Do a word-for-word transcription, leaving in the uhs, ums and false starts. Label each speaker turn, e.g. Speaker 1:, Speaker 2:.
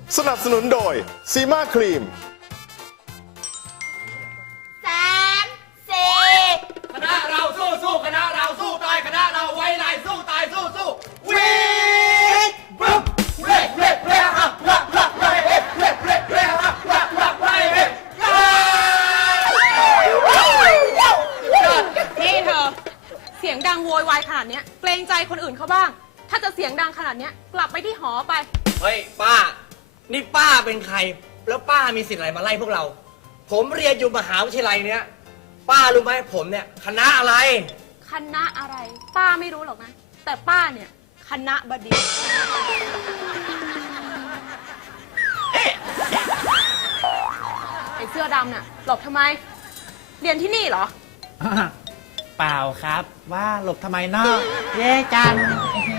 Speaker 1: สนับสนุนโดยซีมาครีม
Speaker 2: สามสี่
Speaker 3: คณะเราสู้สู้คณะเราสู้ตายคณะเราไว้ไหนสู้ตายสู้สู้วิ่งปุ๊บเร่เร่เร่อะละละเร่เร่เร่เร่เร่อะละละเร่เร่
Speaker 4: นี่เธอเสียงดังโวยวายขนาดนี้เกรงใจคนอื่นเขาบ้างถ้าจะเสียงดังขนาดนี้กลับไปที่หอไป
Speaker 3: เฮ้ยป้านี่ป้าเป็นใครแล้วป้ามีสิทธิ์อะไรมาไล่พวกเราผมเรียนอยู่มหาวิทยาลัยเนี้ยป้ารู้ไหมผมเนี่ยคณะอะไร
Speaker 4: คณะอะไรป้าไม่รู้หรอกนะแต่ป้าเนี่ยคณะบดีไอ้เสื้อดำน่ะหลบทำไมเรียนที่นี่เหรอ
Speaker 5: เปล่าครับว่าหลบทำไมเนาะเย่จัน